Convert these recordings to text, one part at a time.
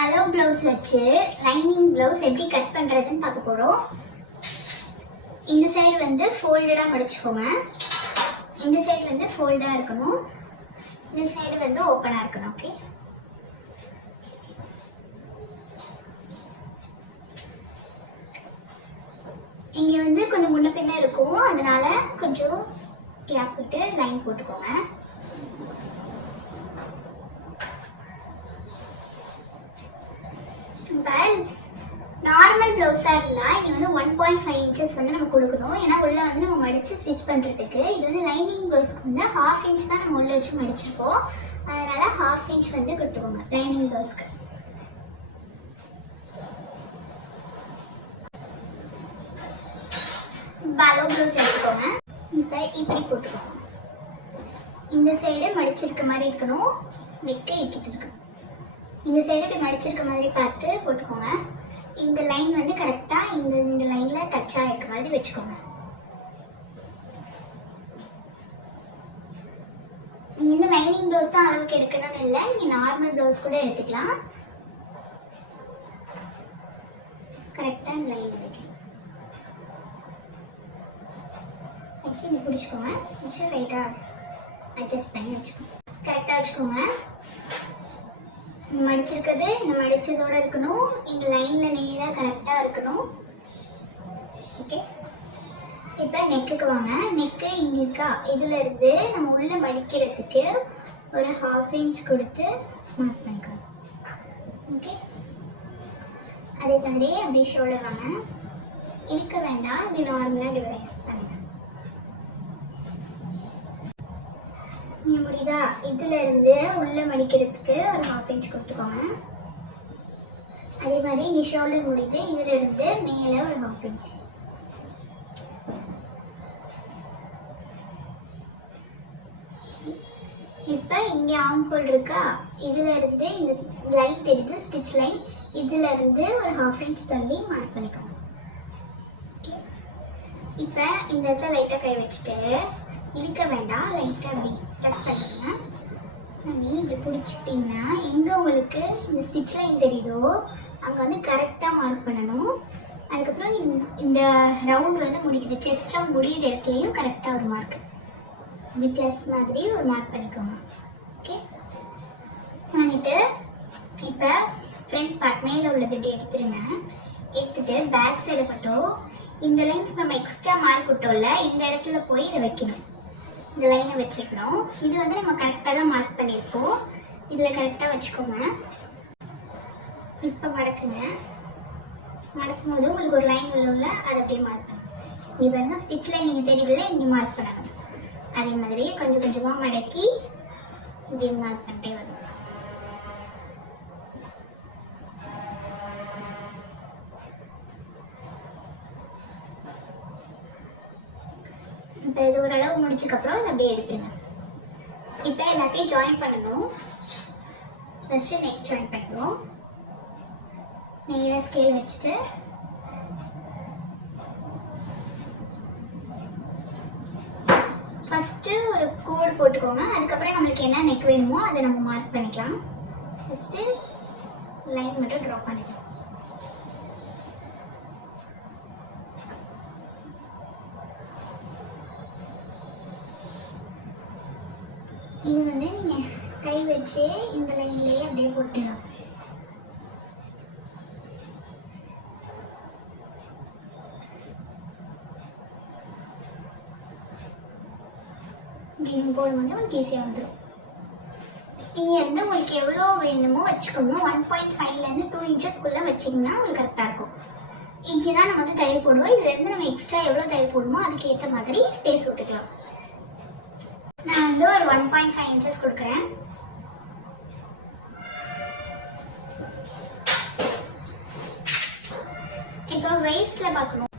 Allow blouse வச்சு lining blouse எப்படி cut பண்ணுறதுன்னு பார்க்க போகிறோம். இந்த சைடு வந்து ஃபோல்டடாக மடிச்சுக்கோங்க. இந்த சைடு வந்து ஃபோல்டாக இருக்கணும். இந்த சைடு வந்து ஓப்பனாக இருக்கணும். ஓகே, இங்கே வந்து கொஞ்சம் முன்ன பின்ன இருக்கும், அதனால கொஞ்சம் கேப் விட்டு லைன் போட்டுக்கோங்க. நார்மல் ப்ளவுஸாக இருந்தால் இங்கே வந்து 1.5 இன்ச்சஸ் வந்து நம்ம கொடுக்கணும். ஏன்னா உள்ளே வந்து நம்ம மடித்து ஸ்டிச் பண்ணுறதுக்கு. இது வந்து லைனிங் ப்ளவுஸ்க்கு வந்து 1/2 இன்ச் தான் நம்ம உள்ளே வச்சு மடிச்சிருக்கோம். அதனால் 1/2 இன்ச் வந்து கொடுத்துக்கோங்க லைனிங் ப்ளவுஸ்க்கு. அலோ ப்ளவுஸ் எடுத்துக்கோங்க. இப்போ இப்படி போட்டுக்கோங்க. இந்த சைடு மடிச்சிருக்க மாதிரி இருக்கணும், நெக்கை இக்கிட்டு இருக்கணும். இந்த சைடு இப்படி மடிச்சிருக்க மாதிரி பார்த்து போட்டுக்கோங்க. இந்த லைன் வந்து கரெக்டாக இந்த லைனில் டச் ஆகிருக்க மாதிரி வச்சுக்கோங்க. நீங்கள் இந்த லைனிங் ப்ளவுஸ் தான் அளவுக்கு எடுக்கணும்னு இல்லை, நீங்கள் நார்மல் ப்ளவுஸ் கூட எடுத்துக்கலாம். கரெக்டாக இந்த லைன் வைக்கணும். வச்சு இப்படி பிடிச்சிக்கோங்க. வச்சு லைட்டாக அட்ஜஸ்ட் பண்ணி வச்சுக்கோங்க. கரெக்டாக வச்சுக்கோங்க. இந்த மடிச்சிருக்கிறது இந்த மடிச்சதோடு இருக்கணும். இந்த லைனில் நேராக கரெக்டாக இருக்கணும். ஓகே, இப்போ நெக்குக்கு வாங்க. நெக்கு இங்கே இருக்கா, இதில் இருந்து நம்ம உள்ளே மடிக்கிறதுக்கு ஒரு 1/2 இன்ச் கொடுத்து மார்க் பண்ணிக்கோங்க. ஓகே, அதே மாதிரி அப்படி ஷோல்டர் வாங்க. இழுக்க வேண்டாம், இப்படி நார்மலாக டிவைட் பண்ணுங்க. முடியுதா? இதுல இருந்து உள்ள மடிக்கிறதுக்கு ஒரு 1/2 இன்ச் கொடுத்துக்கோங்க. அதே மாதிரி இங்கே ஷோல்டர் முடியுது, இதுல இருந்து மேலே ஒரு 1/2 இன்ச். இப்போ இங்கே ஆர்ம் ஹோல் இருக்கா, இதுல இருந்து இந்த லைன் தெரியுது ஸ்டிச் லைன், இதுல இருந்து ஒரு 1/2 இன்ச் தள்ளி மார்க் பண்ணிக்கோங்க. இப்போ இந்த இடத்துல லைட்டாக கை வச்சுட்டு இழுக்க வேண்டாம், லைட்டாக அப்படி ப்ரெஸ் பண்ணுங்க. பண்ணி இப்படி பிடிச்சிட்டிங்கன்னா எங்கே உங்களுக்கு இந்த ஸ்டிச் லைன் தெரியுதோ அங்கே வந்து கரெக்டாக மார்க் பண்ணணும். அதுக்கப்புறம் இந்த ரவுண்ட் வந்து முடிக்குது, செஸ்ட் ரவுண்ட் முடிகிற இடத்துலையும் கரெக்டாக ஒரு மார்க், இப்படி ப்ளஸ் மாதிரி ஒரு மார்க் பண்ணிக்கோங்க. ஓகே, பண்ணிவிட்டு இப்போ ஃப்ரண்ட் பார்ட் மேலே உள்ளது இப்படி எடுத்துருங்க. எடுத்துகிட்டு பேக் சைடு மட்டும் இந்த லைனுக்கு நம்ம எக்ஸ்ட்ரா மார்க் விட்டோம்ல, இந்த இடத்துல போய் இதை வைக்கணும். இந்த லைனை வச்சுக்கணும். இது வந்து நம்ம கரெக்டாக தான் மார்க் பண்ணியிருக்கோம், இதில் கரெக்டாக வச்சுக்கோங்க. இப்போ மடக்குங்க. மடக்கும் போது உங்களுக்கு ஒரு லைன் உள்ள அதை அப்படியே மார்க் பண்ணணும். இது பாருங்க, ஸ்டிச் லைன் நீங்கள் தெரியல, இங்கே மார்க் பண்ணணும். அதே மாதிரி கொஞ்சம் கொஞ்சமாக மடக்கி இப்படி மார்க் பண்ணிட்டே வரும். இப்போ இது ஓரளவு முடிச்சதுக்கப்புறம் இதை அப்படியே எடுத்துங்க. இப்போ எல்லாத்தையும் ஜாயின் பண்ணணும். ஃபஸ்ட்டு நெக் ஜாயின் பண்ணுவோம். நேராக ஸ்கேல் வச்சுட்டு ஃபஸ்ட்டு ஒரு கோடு போட்டுக்கோங்க. அதுக்கப்புறம் நம்மளுக்கு என்ன நெக் வேணுமோ அதை நம்ம மார்க் பண்ணிக்கலாம். ஃபஸ்ட்டு லைன் மட்டும் ட்ரா பண்ணிக்கலாம். இது வந்து நீங்கள் கை வச்சு இந்த லைன்லேயே அப்படியே போட்டுடலாம். இப்படி போடும்போது உங்களுக்கு ஈஸியாக வந்துடும். நீங்கள் வந்து உங்களுக்கு எவ்வளோ வேணுமோ வச்சுக்கணும். 1.5லேருந்து 2 இன்ச்சஸ்க்குள்ளே வச்சிங்கன்னா உங்களுக்கு கரெக்டாக இருக்கும். இங்கே தான் நம்ம வந்து தையல் போடுவோம். இதுலேருந்து நம்ம எக்ஸ்ட்ரா எவ்வளோ தையல் போடுமோ அதுக்கு ஏற்ற மாதிரி ஸ்பேஸ் விட்டுக்கலாம். நான் வந்து ஒரு 1.5 இன்ச்சஸ் கொடுக்குறேன். இப்போ வேஸ்ட்டில் பார்க்கணும்.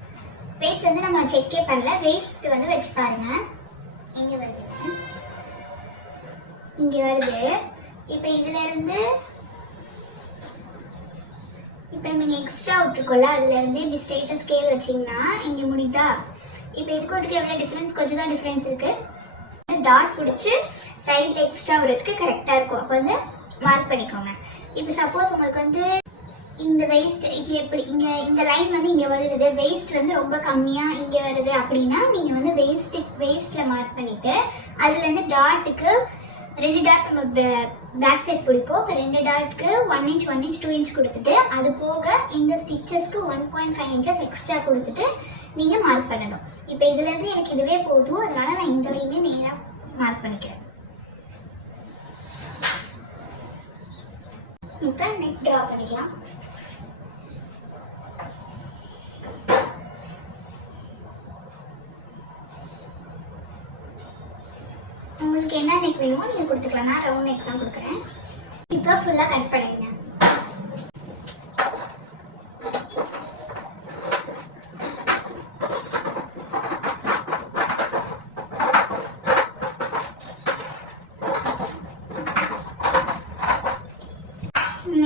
வேஸ்ட் வந்து நம்ம செக்கே பண்ணல, வேஸ்ட் வந்து வச்சு பாருங்க. இங்கே வருது, இங்கே வருது. இப்போ இதுலேருந்து இப்போ நம்ம எக்ஸ்ட்ரா விட்டுருக்கோம்ல, அதுலேருந்து இப்படி ஸ்ட்ரெயிட்டாக ஸ்கேல் வச்சிங்கன்னா இங்கே முடியுதா? இப்போ இதுக்கு அதுக்கு எவ்வளோ டிஃப்ரென்ஸ், கொஞ்சம் தான் டிஃப்ரென்ஸ் இருக்குது. டாட் பிடிச்சி சைடில் எக்ஸ்ட்ரா வரதுக்கு கரெக்டாக இருக்கும். அப்போ வந்து மார்க் பண்ணிக்கோங்க. இப்போ சப்போஸ் உங்களுக்கு வந்து இந்த வெயிஸ்ட் இது எப்படி இங்கே இந்த லைன் வந்து இங்கே வருது, வெயிஸ்ட் வந்து ரொம்ப கம்மியாக இங்கே வருது அப்படின்னா நீங்கள் வந்து வெயிஸ்ட்டில் மார்க் பண்ணிவிட்டு அதுலேருந்து டாட்டுக்கு 2 டாட் நம்ம பேக் சைட் பிடிப்போம். 2 டாட்டுக்கு 1 inch 1 inch 2 inch கொடுத்துட்டு அது போக இந்த ஸ்டிச்சஸ்க்கு 1.5 inches எக்ஸ்ட்ரா கொடுத்துட்டு நீங்கள் மார்க் பண்ணணும். இப்போ இதுலேருந்து எனக்கு இதுவே போதும், அதனால நான் இந்த லைனே நேராக மார்க் பண்ணிக்கிறேன். இப்போ நெக் ட்ரா பண்ணிக்கலாம். உங்களுக்கு என்ன நெக் வேணுமோ நீங்கள் கொடுத்துக்கலாம். நான் ரவுண்ட் நெக் தான் கொடுக்குறேன். இப்போ ஃபுல்லாக கட் பண்ணிடுங்க.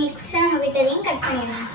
எக்ஸ்ட்ரா நம்ம விட்டதையும் கட் பண்ணிடலாம்.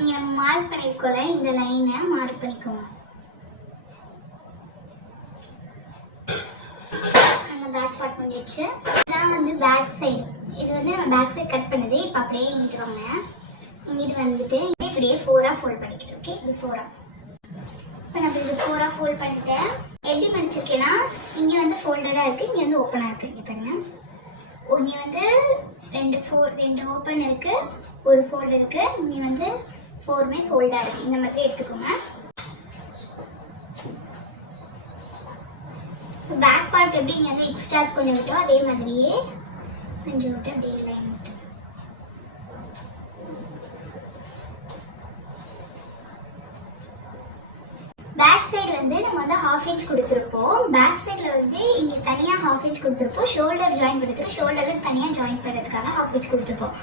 இங்கே நம்ம மார்க் பண்ணியிருக்கோம்ல, இந்த லைனை மார்க் பண்ணிக்கோங்க. நம்ம பேக் பார்ட் பண்ணிடுச்சு. இதான் வந்து பேக் சைடு. இது வந்து நம்ம பேக் சைடு கட் பண்ணுது. இப்போ அப்படியே இங்கிட்டு வாங்க. இங்கிட்டு வந்துட்டு இப்படியே 4ஆக ஃபோல்ட் பண்ணிக்கிறேன். ஓகே, இது 4ஆக. இப்போ நம்ம இது 4ஆக ஃபோல்ட் பண்ணிட்டேன். எப்படி பண்ணிச்சிருக்கேன்னா இங்கே வந்து ஃபோல்டடாக இருக்குது, இங்கே வந்து ஓப்பனாக இருக்குது. இங்கே பாருங்க, இங்கே வந்து 2 ஓப்பன் இருக்குது, ஒரு ஃபோல்டு இருக்குது. இங்கே வந்து 4மே ஃபோல்டாக இருக்குது. இந்த மாதிரி எடுத்துக்கோங்க. பேக் பார்ட் எப்படி இங்கே வந்து எக்ஸ்ட்ரா கொஞ்சம் விட்டோம், அதே மாதிரியே கொஞ்சம் விட்டு அப்படியே லைன் விட்டு பேக் சைடு வந்து நம்ம வந்து 1/2 inch கொடுத்துருப்போம். பேக் சைடில் வந்து இங்கே தனியாக 1/2 inch கொடுத்துருப்போம். ஷோல்டர் ஜாயின் பண்ணுறதுக்கு ஷோல்டரில் தனியாக ஜாயின் பண்ணுறதுக்காக 1/2 inch கொடுத்துருப்போம்.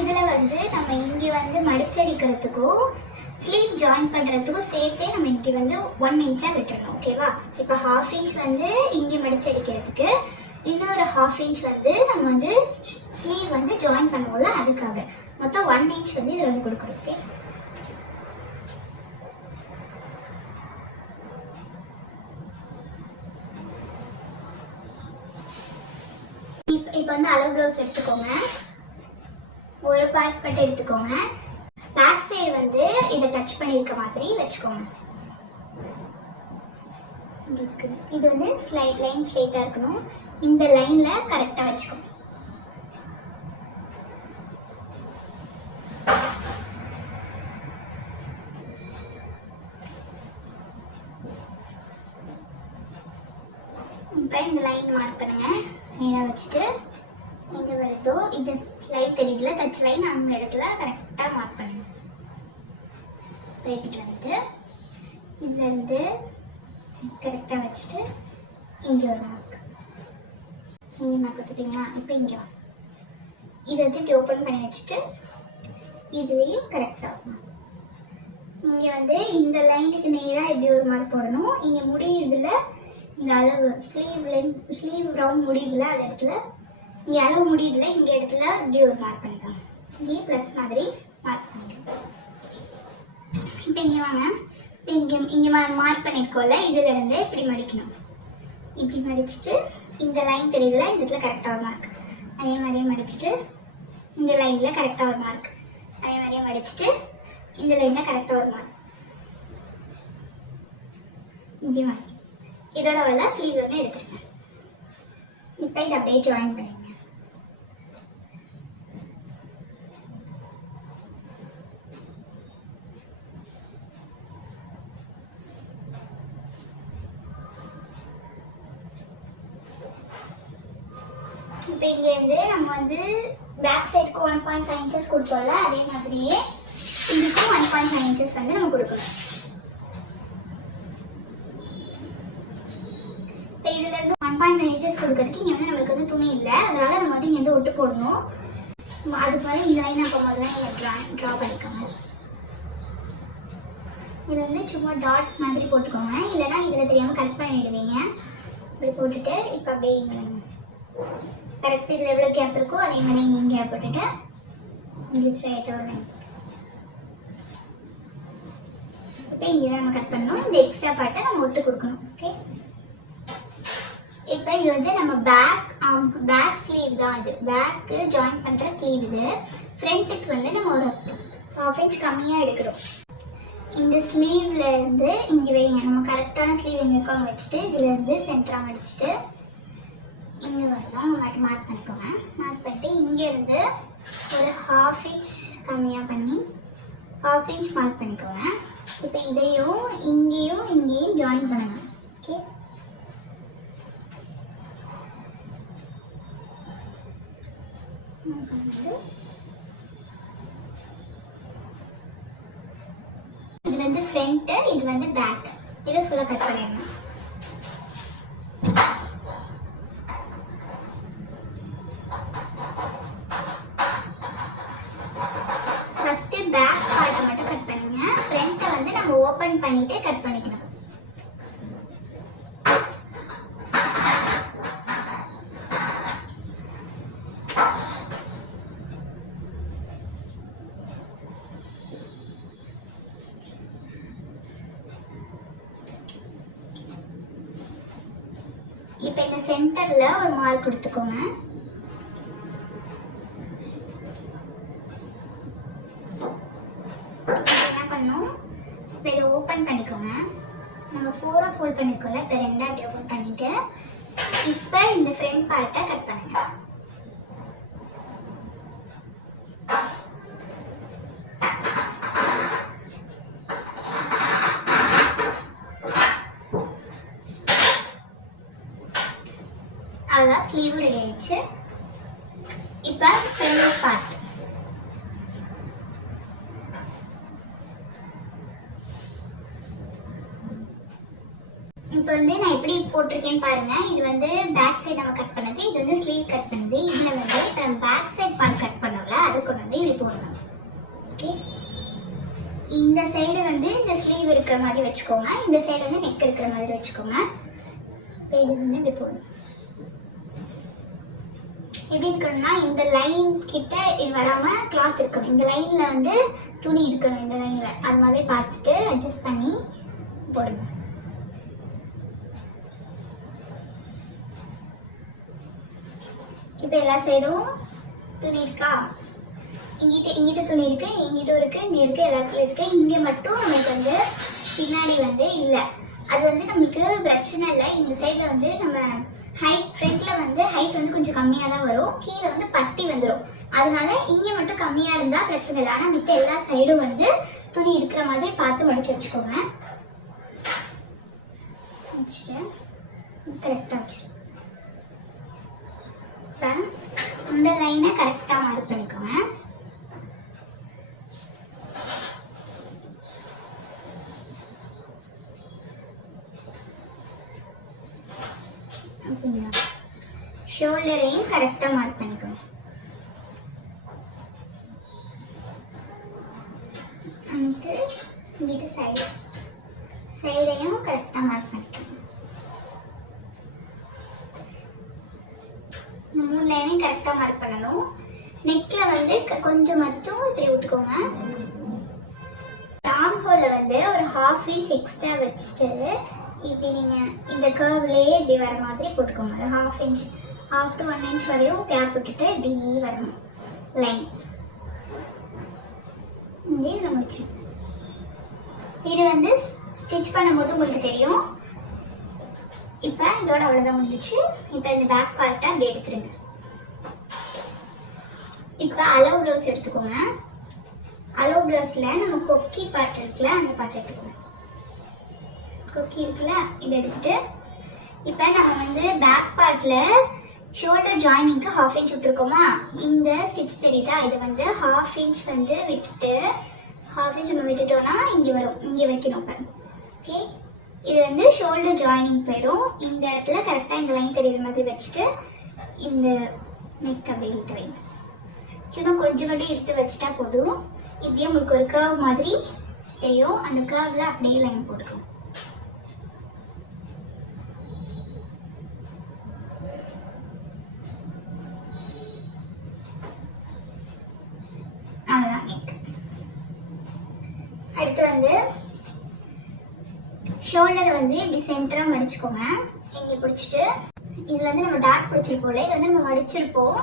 இதில் வந்து நம்ம இங்கே வந்து மடிச்சடிக்கிறதுக்கும் ஸ்லீவ் ஜாயின் பண்ணுறதுக்கும் சேர்த்தே நம்ம இங்கே வந்து 1 inch விட்டுறணும். ஓகேவா? இப்போ 1/2 inch வந்து இங்கே மடிச்சடிக்கிறதுக்கு, இன்னொரு 1/2 inch வந்து நம்ம வந்து ஸ்லீவ் வந்து ஜாயின் பண்ணுவோம்ல, அதுக்காக மொத்தம் 1 inch வந்து இதில் வந்து கொடுக்குறோம். ஓகே, இப்போ வந்து அளவு ப்ளவுஸ் எடுத்துக்கோங்க. ஒரு பார்ட் மட்டும் எடுத்துக்கோங்க. பேக் சைடு வந்து இதை டச் பண்ணியிருக்க மாதிரி வச்சுக்கோங்க. இது வந்து லைன் ஸ்ட்ரெயிட்டாக இருக்கணும். இந்த லைனில் கரெக்டாக வச்சுக்கோங்க. இப்போ இந்த லைன் மார்க் பண்ணுங்க. நேராக வச்சுட்டு எங்கே வருதோ இது லைன் தெரியுதுல, டச் லைன், அந்த இடத்துல கரெக்டாக மார்க் பண்ணுங்க. வெட்டிட்டு வந்துட்டு இதுலேருந்து கரெக்டாக வச்சுட்டு இங்கே ஒரு மார்க், இங்கே மார்க் கொடுத்துட்டிங்களா? இப்போ இங்கே இதை வந்து இப்படி ஓப்பன் பண்ணி வச்சுட்டு இதுலேயும் கரெக்டாக இங்கே வந்து இந்த லைனுக்கு நேராக இப்படி ஒரு மார்க் போடணும். இங்கே முடியுதுல இந்த அளவு ஸ்லீவ் ரவுண்ட் முடியுதுல, அது இடத்துல இங்கே அளவு முடியுதுல, இங்கே இடத்துல இப்படி ஒரு மார்க் பண்ணிக்கலாம். இங்கே ப்ளஸ் மாதிரி மார்க் பண்ணிக்கலாம். இப்போ இங்கே வாங்க. இப்போ இங்கே மார்க் பண்ணியிருக்கோம்ல, இதிலேருந்து இப்படி மடிக்கணும். இப்படி மடிச்சுட்டு இந்த லைன் தெரியுதுல, இந்த இடத்துல கரெக்டாக ஒரு மார்க், அதே மாதிரியே மடிச்சுட்டு இந்த லைனில் கரெக்டாக ஒரு மார்க், அதே மாதிரியே மடிச்சுட்டு இந்த லைனில் கரெக்டாக ஒரு மார்க், இப்படி மார்க். இதோட அவ்வளோதான். ஸ்லீவ் வந்து எடுத்துருங்க. இப்போ இதை அப்படியே ஜாயின் பண்ணிடுங்க. இப்போ இங்கேருந்து நம்ம வந்து பேக் சைடுக்கு 1.5 inches கொடுத்தோம்ல, அதே மாதிரியே இதுக்கும் 1.5 inches வந்து நம்ம கொடுக்கணும். இப்போ இதுலேருந்து 1.5 inches கொடுக்கறதுக்கு இங்கே வந்து நம்மளுக்கு வந்து துணி இல்லை, அதனால நம்ம வந்து இங்கே வந்து போட்டு போடணும். அது போல் இந்த லைன் அப்போ முதல்ல நீங்கள் ட்ரா பண்ணிக்கோங்க. இது வந்து சும்மா டாட் மாதிரி போட்டுக்கோங்க, இல்லைனா இதில் தெரியாமல் கட் பண்ணிடுவீங்க. இப்படி போட்டுட்டு இப்போ அப்படியே இங்கே கரெக்ட் இதில் எவ்வளோ கேப் இருக்கோ அதே மாதிரி இங்கே கேப் போட்டுட்டு இங்கே ஸ்ட்ரைட்டாக வருவேன். இப்போ இங்கே தான் நம்ம கட் பண்ணணும். இந்த எக்ஸ்ட்ரா பார்ட்டை நம்ம ஒட்டு கொடுக்கணும். ஓகே, இப்போ இது வந்து நம்ம பேக் ஸ்லீவ் தான். இது பேக்கு ஜாயின் பண்ணுற ஸ்லீவ். இது ஃப்ரண்ட்டுக்கு வந்து நம்ம ஒரு 1/2 inch கம்மியாக எடுக்கிறோம். இந்த ஸ்லீவ்ல இருந்து இங்கே வைங்க. நம்ம கரெக்டான ஸ்லீவ் எங்கே இருக்கோ அங்கே வச்சுட்டு இதுலேருந்து சென்டராக மடிச்சுட்டு இங்கே வரலாம் மட்டும் மார்க் பண்ணிக்கோங்க. மார்க் பண்ணிட்டு இங்கேருந்து ஒரு 1/2 inch கம்மியாக பண்ணி 1/2 inch மார்க் பண்ணிக்கோங்க. இப்போ இதையும் இங்கேயும் ஜாயின் பண்ணணும். ஓகே, இது வந்து ஃப்ரண்ட், இது வந்து பேக். இதை ஃபுல்லாக கட் பண்ணிடணும். ஃபர்ஸ்ட் பேக் பார்ட்டை மட்டும் கட் பண்ணுங்க. ஃப்ரண்ட்டை வந்து நம்ம ஓப்பன் பண்ணிட்டு கட் பண்ணிக்கணும். இப்போ இந்த சென்டர்ல ஒரு மார்க் கொடுத்துக்கோங்க. என்ன பண்ணும், இப்போ இதை ஓப்பன் பண்ணிக்கோங்க. நம்ம 4 ஃபோல்ட் பண்ணிக்கோல, இப்போ 2 அப்படி ஓப்பன் பண்ணிட்டு இப்போ இந்த ஃப்ரண்ட் பார்ட்டை கட் பண்ணுங்க. அதான் ஸ்லீவ் ரெடி ஆயிடுச்சு. இப்போ ஃப்ரண்ட் பார்ட். இப்போ வந்து நான் எப்படி போட்டிருக்கேன்னு பாருங்க. இது வந்து பேக் சைடு நம்ம கட் பண்ணது, இது வந்து ஸ்லீவ் கட் பண்ணது. இதில் வந்து நம்ம பேக் சைடு பார்ட் கட் பண்ணோம்ல, அது கொண்டு வந்து இப்படி போடணும். ஓகே, இந்த சைடு வந்து இந்த ஸ்லீவ் இருக்கிற மாதிரி வச்சுக்கோங்க, இந்த சைடு வந்து நெக் இருக்கிற மாதிரி வச்சுக்கோங்க. இப்போ இது வந்து இப்படி போடணும். எப்படி இருக்கணும்னா இந்த லைன் கிட்ட வராமல் கிளாத் இருக்கணும். இந்த லைனில் வந்து துணி இருக்கணும். இந்த லைனில் அது மாதிரி பார்த்துட்டு அட்ஜஸ்ட் பண்ணி போடுங்க. இப்போ எல்லா சைடும் துணி இருக்கா? இங்கிட்ட துணி இருக்குது, இங்கிட்டும் இருக்குது, இங்கே இருக்குது, எல்லாத்துலையும் இருக்குது. இங்கே மட்டும் நமக்கு வந்து பின்னாடி வந்து இல்லை. அது வந்து நமக்கு பிரச்சனை இல்லை. இந்த சைடில் வந்து நம்ம ஹைட் ஃப்ரண்ட்டில் வந்து ஹைட் வந்து கொஞ்சம் கம்மியாக தான் வரும், கீழே வந்து பட்டி வந்துடும். அதனால இங்கே மட்டும் கம்மியாக இருந்தால் பிரச்சனை இல்லை. ஆனால் மித்த எல்லா சைடும் வந்து துணி இருக்கிற மாதிரி பார்த்து மடித்து வச்சுக்கோங்க. வச்சுட்டு கரெக்டாக வச்சு இப்போ இந்த லைனை கரெக்டாக மார்க் பண்ணிக்கோங்க. ஓகேங்களா, ஷோல்டரையும் கரெக்டாக மார்க் பண்ணிக்கோங்க. வந்துட்டு இங்கிட்டு சைடையும் கரெக்டாக மார்க் பண்ணிக்கோங்க. இந்த 3 லைனையும் கரெக்டாக மார்க் பண்ணணும். நெக்கில் வந்து கொஞ்சம் மட்டும் இப்படி விட்டுக்கோங்க. ஆர்ம் ஹோலில் வந்து ஒரு 1/2 inch எக்ஸ்ட்ரா வச்சுட்டு இப்படி நீங்கள் இந்த கர்வ்லேயே இப்படி வர மாதிரி போட்டுக்கோங்க. ஒரு 1/2 inch 1/2 to 1 inch வரையும் கேப் விட்டுட்டு இப்படி வரணும் லைன். இதில் முடிச்சு இது வந்து ஸ்டிச் பண்ணும்போது உங்களுக்கு தெரியும். இப்போ இதோட அவ்வளோதான் முடிஞ்சிச்சு. இப்போ இந்த பேக் பார்ட்டை அப்படி எடுத்துருங்க. இப்போ அலோ ப்ளவுஸ் எடுத்துக்கோங்க. அலோ ப்ளவுஸில் நம்ம கொக்கி பார்ட் இருக்குல்ல, அந்த பார்ட் எடுத்துக்கோங்க. கொக்கி இருக்குல்ல, இதை எடுத்துட்டு இப்போ நம்ம வந்து பேக் பார்ட்டில் ஷோல்டர் ஜாயினிங்க்கு 1/2 inch விட்டுருக்கோமா, இந்த ஸ்டிச் தெரியுதா, இது வந்து 1/2 inch வந்து விட்டுட்டு 1/2 inch நம்ம விட்டுட்டோம்னா இங்கே வரும், இங்கே வைக்கணும். இப்போ ஓகே, இது வந்து ஷோல்டர் ஜாயினிங் போயிடும். இந்த இடத்துல கரெக்டாக இந்த லைன் தெரியுற மாதிரி வச்சுட்டு இந்த நெக் அப்படியே இழுத்து வைங்க. சும்மா கொஞ்சம் மட்டும் இழுத்து வச்சுட்டா போதும். இப்படியே உங்களுக்கு ஒரு கர்வ் மாதிரி தெரியும். அந்த கர்வில் அப்படியே லைன் போட்டுக்கணும். அவ்வளோதான் நெக். அடுத்து வந்து ஷோல்டரை வந்து இப்படி சென்டராக மடிச்சுக்கோங்க. இங்கே பிடிச்சிட்டு இதில் வந்து நம்ம டாட் பிடிச்சிருப்போம்ல, இதை வந்து நம்ம மடிச்சிருப்போம்.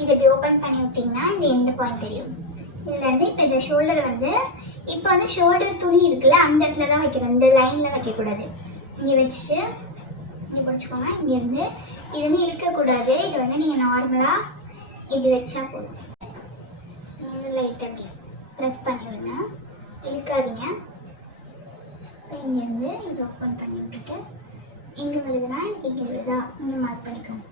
இதை இப்படி ஓப்பன் பண்ணி விட்டிங்கன்னா இந்த எண்டு பாயிண்ட் தெரியும். இதில் வந்து இப்போ இந்த ஷோல்டரை வந்து இப்போ வந்து ஷோல்டர் துணி இருக்குல்ல, அந்த இடத்துல தான் வைக்கணும். இந்த லைனில் வைக்கக்கூடாது. இங்கே வச்சுட்டு இங்கே பிடிச்சிக்கோங்க. இங்கேருந்து இது வந்து இழுக்கக்கூடாது. இது வந்து நீங்கள் நார்மலாக இப்படி வச்சா போதும். நீங்கள் லைட்டாக அப்படி ப்ரெஸ் பண்ணி விடுங்க, இழுக்காதீங்க. இப்போ இங்கேருந்து இது ஓப்பன் பண்ணி விட்டுட்டு இங்கே வருதுன்னா இங்கே விழுதா இங்கே மார்க் பண்ணிக்கோங்க.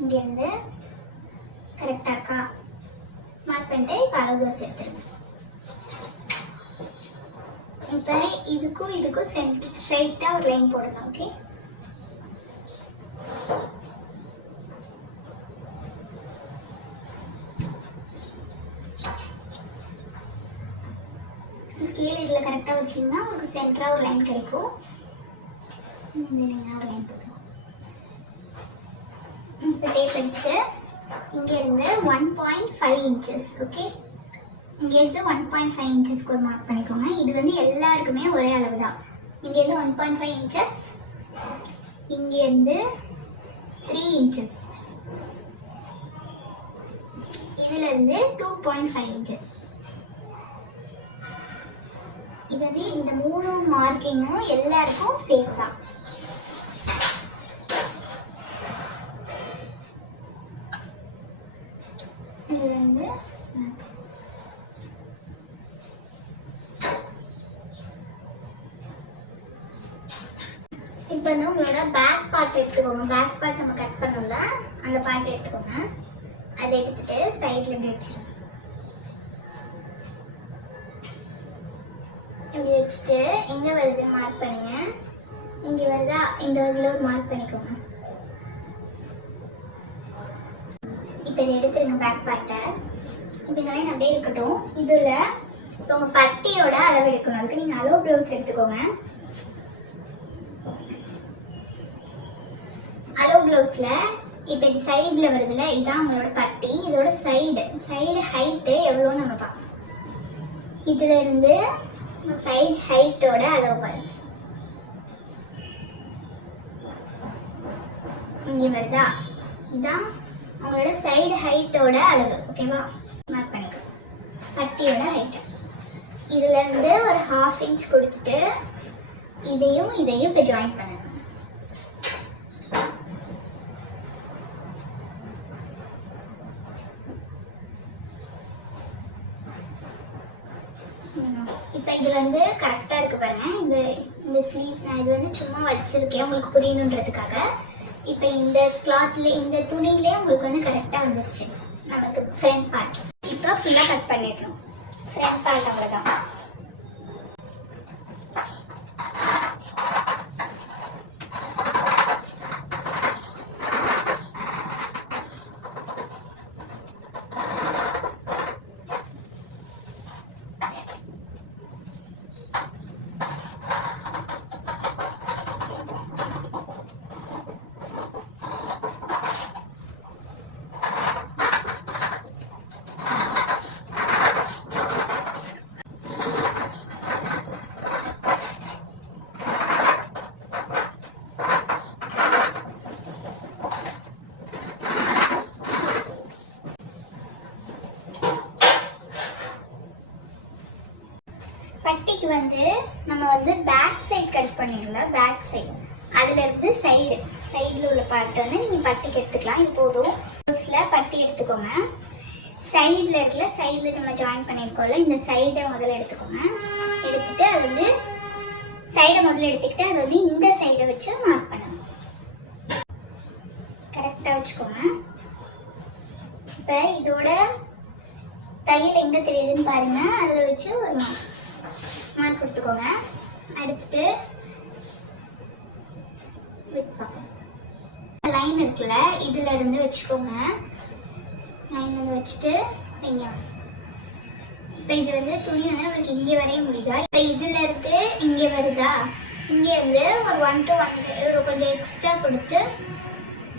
இங்கேருந்து கரெக்டாக இருக்கா மார்க் பண்ணிட்டு இப்போ அளவு சேர்த்துருங்க. இப்போ இதுக்கும் ஸ்ட்ரைட்டாக ஒரு லைன் போடணும். ஓகே, ஸ்கேல் இதில் கரெக்டாக வச்சிங்கன்னா உங்களுக்கு சென்டராக ஒரு லைன் கிடைக்கும். ஒரு லைன் போடணும். இப்போ டேப் எடுத்துட்டு இங்கேருந்து 1.5 இன்ச்சஸ். ஓகே, இங்கேருந்து 1.5 இன்ச்சஸ்க்கு ஒரு மார்க் பண்ணிக்கோங்க. இது வந்து எல்லாருக்குமே ஒரே அளவு தான். இங்கேருந்து 1.5 இன்ச்சஸ், இங்கேருந்து 3 இன்ச்சஸ், இதிலேருந்து 2.5 இன்ச்சஸ். இது வந்து இந்த 3 மார்க்கிங்கும் எல்லாருக்கும் சேம் தான். இது வந்து இப்போ வந்து உங்களோட பேக் பார்ட் எடுத்துக்கோங்க. பேக் பார்ட் நம்ம கட் பண்ணோம்ல, அந்த பார்ட் எடுத்துக்கோங்க. அதை எடுத்துட்டு சைடில் இப்படி வச்சுருங்க. இப்படி வச்சுட்டு எங்கே வருது மார்க் பண்ணுங்க. இங்கே வருதா, இந்த ஒரு மார்க் பண்ணிக்கோங்க. இப்போ இதை எடுத்துருங்க பேக் பார்ட்டை. இப்போ இந்த லைன் அப்படியே இருக்கட்டும். இதில் இப்போ உங்கள் பட்டியோட அளவு எடுக்கணும். அதுக்கு நீங்கள் அளவு ப்ளவுஸ் எடுத்துக்கோங்க. அளவு ப்ளவுஸில் இப்போ இது சைடில் வருதுல்ல, இதுதான் உங்களோட பட்டி. இதோட சைடு ஹைட்டு எவ்வளோன்னு நம்ம பார்க்கணும். இதில் இருந்து சைடு ஹைட்டோட அளவு பாருங்க. இங்கே வருதா, இதுதான் உங்களோட சைடு ஹைட்டோட அளவு. ஓகேவா, மார்க் பண்ணிக்கோ பட்டியோட ஹைட்டு. இதுலேருந்து ஒரு 1/2 இன்ச் கொடுத்துட்டு இதையும் இப்போ ஜாயின் பண்ணணும். இப்போ இது வந்து கரெக்டாக இருக்குது பாருங்க. இந்த ஸ்லீவ் நான் இது வந்து சும்மா வச்சுருக்கேன் உங்களுக்கு புரியணுன்றதுக்காக. இப்போ இந்த கிளாத்ல இந்த துணியிலே உங்களுக்கு வந்து கரெக்டாக வந்துருச்சு நமக்கு ஃப்ரண்ட் பார்ட். இப்போ ஃபுல்லாக கட் பண்ணிடணும் ஃப்ரண்ட் பார்ட். அவ்வளோதான். பட்டிக்கு வந்து நம்ம வந்து பேக் சைடு கட் பண்ணிடலாம். பேக் சைடு அதுலேருந்து சைடில் உள்ள பார்ட் வந்து நீங்கள் பட்டிக்கு எடுத்துக்கலாம். இது போதும். ப்ளவுஸில் பட்டி எடுத்துக்கோங்க. சைடில் இருக்குல்ல, சைடில் நம்ம ஜாயின் பண்ணியிருக்கோம்ல, இந்த சைடை முதல்ல எடுத்துக்கோங்க. எடுத்துகிட்டு அது வந்து சைடை முதல்ல எடுத்துக்கிட்டு அது வந்து இந்த சைடை வச்சு மார்க் பண்ணணும். கரெக்டாக வச்சுக்கோங்க. இப்போ இதோட தையல் எங்கே தெரியுதுன்னு பாருங்கள். அதில் வச்சு ஒரு மார்க் கொடுத்துக்கோங்க. எடுத்துட்டு லைன் இருக்குல்ல, இதுல இருந்து வச்சுக்கோங்க. லைன் வந்து வச்சுட்டு வைங்க. இப்போ இது வந்து துணி வந்து நம்மளுக்கு இங்கே வரைய முடியுதா? இப்போ இதுல இருந்து இங்கே வருதா? இங்கே இருந்து ஒரு 1 to 1 கொஞ்சம் எக்ஸ்ட்ரா கொடுத்து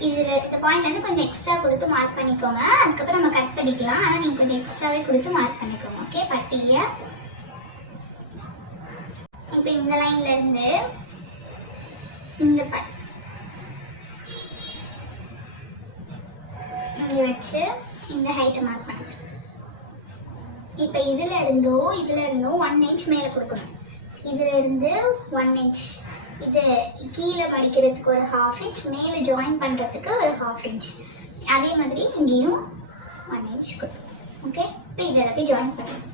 இதில் இந்த பாயிண்ட் வந்து கொஞ்சம் எக்ஸ்ட்ரா கொடுத்து மார்க் பண்ணிக்கோங்க. அதுக்கப்புறம் நம்ம கட் பண்ணிக்கலாம். ஆனால் நீங்கள் கொஞ்சம் எக்ஸ்ட்ராவே கொடுத்து மார்க் பண்ணிக்கோங்க. ஓகே, பட்டியை இப்போ இந்த லைன்ல இருந்து இந்த இங்கே வச்சு இந்த ஹைட்டை மார்க் பண்ணுங்க. இப்போ இதுல இருந்தோ 1 inch மேலே கொடுக்கணும். இதுல இருந்து 1 inch, இது கீழே மடிக்கிறதுக்கு ஒரு 1/2 inch, மேலே ஜாயின் பண்ணுறதுக்கு ஒரு 1/2 inch, அதே மாதிரி இங்கேயும் 1 inch கொடுக்கணும். ஓகே, இப்போ இது எல்லாத்தையும் ஜாயின் பண்ணணும்.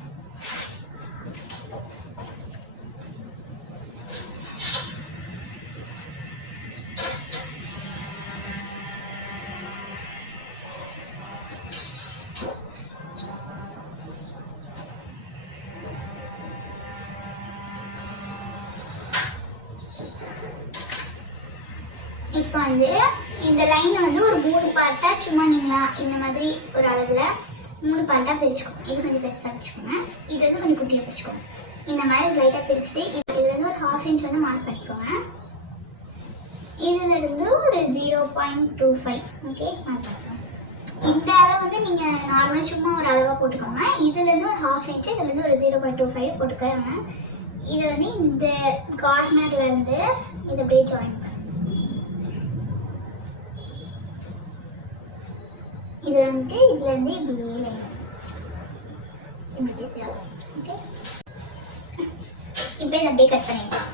இப்போ வந்து இந்த லைனை வந்து ஒரு 3 பார்ட்டாக சும்மா நீங்கள் இந்த மாதிரி ஒரு அளவில் 3 பார்ட்டாக பிரிச்சுக்கோங்க. இது கொஞ்சம் பெருசாக வச்சுக்கோங்க, இது வந்து கொஞ்சம் குட்டியாக பிரிச்சுக்கோங்க. இந்த மாதிரி லைட்டாக பிரிச்சுட்டு இது வந்து ஒரு 1/2 inch வந்து மார்க் பண்ணிக்கோங்க. இதிலிருந்து ஒரு 0.25 ஓகே மார்க் பண்ணிக்கோங்க. இந்த அளவு வந்து நீங்கள் நார்மலாக சும்மா ஒரு அளவாக போட்டுக்கோங்க. இதுலேருந்து ஒரு 1/2 inch, இதுலேருந்து ஒரு 0.25 போட்டுக்கோங்க. இதை வந்து இந்த கார்னர்லேருந்து இதை அப்படியே ஜாயின் பண்ணுங்க. இதில் வந்துட்டு இதுலேருந்து இப்படி லைன் இப்படி பேசலாம். ஓகே, இப்போ இதை அப்படியே கட் பண்ணிக்கலாம்.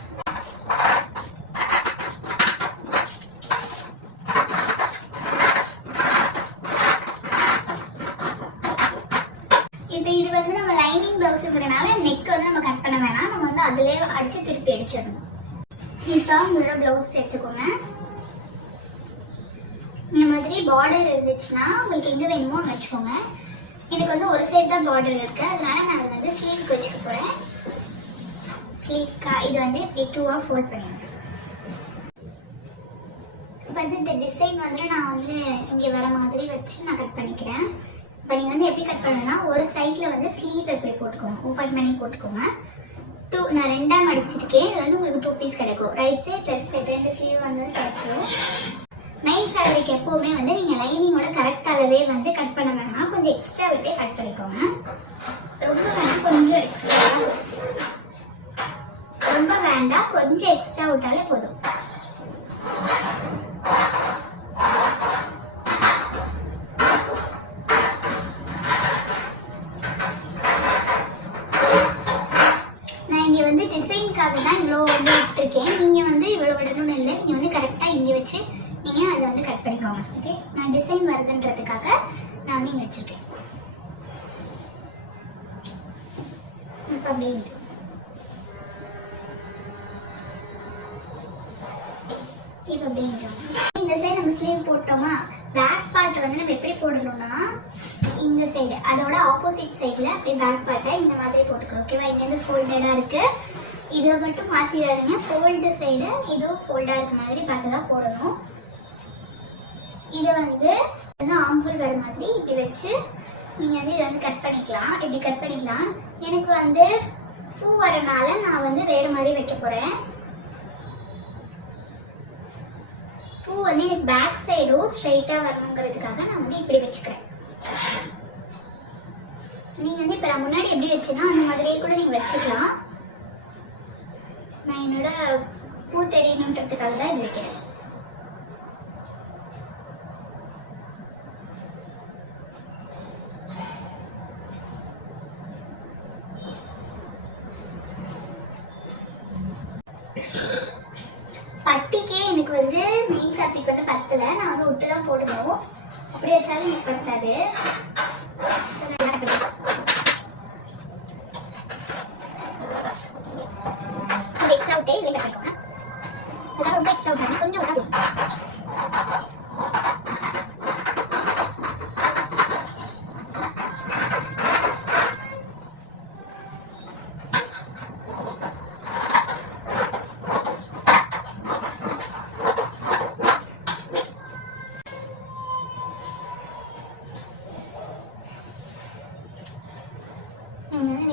இப்போ இது வந்து நம்ம லைனிங் ப்ளவுஸுங்கிறனால நெக் வந்து நம்ம கட் பண்ண வேணாம், நம்ம வந்து அதிலே அடித்து திருப்பி அடிச்சிடணும். இப்போ உங்களோட ப்ளவுஸ் எடுத்துக்கோங்க. இந்த மாதிரி பார்டர் இருந்துச்சுன்னா உங்களுக்கு எங்கே வேணுமோ அங்கே வச்சுக்கோங்க. எனக்கு வந்து ஒரு சைடு தான் பார்டர் இருக்குது, அதனால நான் அதை வந்து ஸ்லீவ்க்கு வச்சுக்க போகிறேன். ஸ்லீவ்க்கா இது வந்து இப்படி 2ஆக ஃபோல்ட் பண்ணிடுறேன். இப்போ வந்து இந்த டிசைன் வந்து நான் வந்து இங்கே வர மாதிரி வச்சு நான் கட் பண்ணிக்கிறேன். இப்போ நீங்கள் வந்து எப்படி கட் பண்ணணும்னா ஒரு சைடில் வந்து ஸ்லீவ் எப்படி போட்டுக்கோங்க, ஓப்பன் பண்ணி போட்டுக்கோங்க. நான் 2ஆக மடிச்சிருக்கேன். இது வந்து உங்களுக்கு 2 பீஸ் கிடைக்கும். Right side left side 2 sleeve வந்து கிடச்சிடும். மெயின் ஃபேப்ரிக் எப்போவுமே வந்து நீங்கள் லைனிங்கோட கரெக்ட் அளவே வந்து கட் பண்ண வேணாம், கொஞ்சம் எக்ஸ்ட்ரா விட்டே கட் பண்ணிக்கோங்க. ரொம்ப வேணாம், கொஞ்சம் எக்ஸ்ட்ரா, ரொம்ப வேண்டாம், கொஞ்சம் எக்ஸ்ட்ரா விட்டாலே போதும். நான் இங்கே வந்து டிசைனுக்காக தான் இவ்வளோ வந்து விட்டுருக்கேன். நீங்கள் வந்து இவ்வளோ விடணும்னு இல்லை, நீங்கள் வந்து கரெக்டாக இங்கே வச்சு நீங்கள் அதை வந்து கட் பண்ணிக்கோங்க. ஓகே, நான் டிசைன் வருதுன்றதுக்காக நான் வந்து இங்கே வச்சுருக்கேன். இப்போ அப்படியே இப்போ அப்படியே இந்த சைடு நம்ம ஸ்லீவ் போட்டோமா, பேக் பார்ட் வந்து நம்ம எப்படி போடணும்னா இந்த சைடு அதோட ஆப்போசிட் சைடில் அப்படியே பேக் பார்ட்டை இந்த மாதிரி போட்டுக்கணும். ஓகேவா, இங்கே வந்து ஃபோல்டடாக இருக்குது, இதை மட்டும் மாற்றிடாதீங்க. ஃபோல்டு சைடு இதுவும் ஃபோல்டாக இருக்க மாதிரி பார்த்து தான் போடணும். இதை வந்து ஆம்பூல் வர மாதிரி இப்படி வச்சு நீங்கள் வந்து இதை வந்து கட் பண்ணிக்கலாம். இப்படி கட் பண்ணிக்கலாம். எனக்கு வந்து பூ வரனால நான் வந்து வேறு மாதிரி வைக்க போகிறேன். பூ வந்து எனக்கு பேக் சைடும் ஸ்ட்ரைட்டாக வரணுங்கிறதுக்காக நான் வந்து இப்படி வச்சுக்கிறேன். நீங்கள் வந்து இப்போ நான் முன்னாடி எப்படி வச்சேன்னா அந்த மாதிரியே கூட நீங்கள் வச்சுக்கலாம். நான் என்னோட பூ தெரியணுன்றதுக்காக தான் இது வைக்கிறேன். பட்டிக்கே எனக்கு வந்து மெயின் ஃபேப்ரிக் வந்து பத்தலை, நான் வந்து விட்டு தான் போடணும். அப்படி வச்சாலும் எனக்கு பத்தாது. எக்ஸ்ட்ரா விட்டே இதில் கட் பண்ணிக்கோங்க. அதான் ரொம்ப எக்ஸ்ட்ரா விட்டாங்க, கொஞ்சம் விட்டா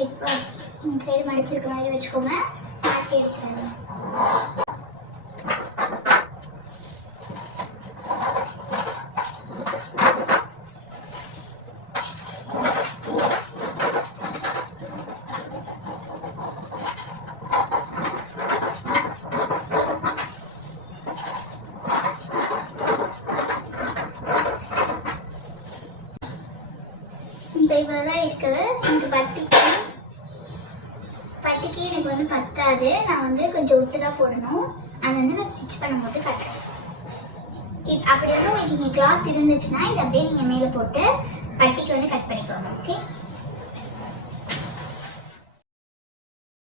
இப்போ இந்த சைடு மடிச்சிருக்க மாதிரி வச்சுக்கோங்க. மாற்றி எடுத்துருங்க. இப்போ தான் இருக்குது. எனக்கு பட்டிக்கு எனக்கு வந்து பத்தாது. நான் வந்து கொஞ்சம் விட்டு தான் போடணும். அதை வந்து நான் ஸ்டிச் பண்ணும்போது கட்டுறேன். அப்படி வந்து உங்களுக்கு இங்கே கிளாத் இருந்துச்சுன்னா இதை அப்படியே நீங்கள் மேலே போட்டு பட்டிக்கு வந்து கட் பண்ணிக்கோங்க. ஓகே.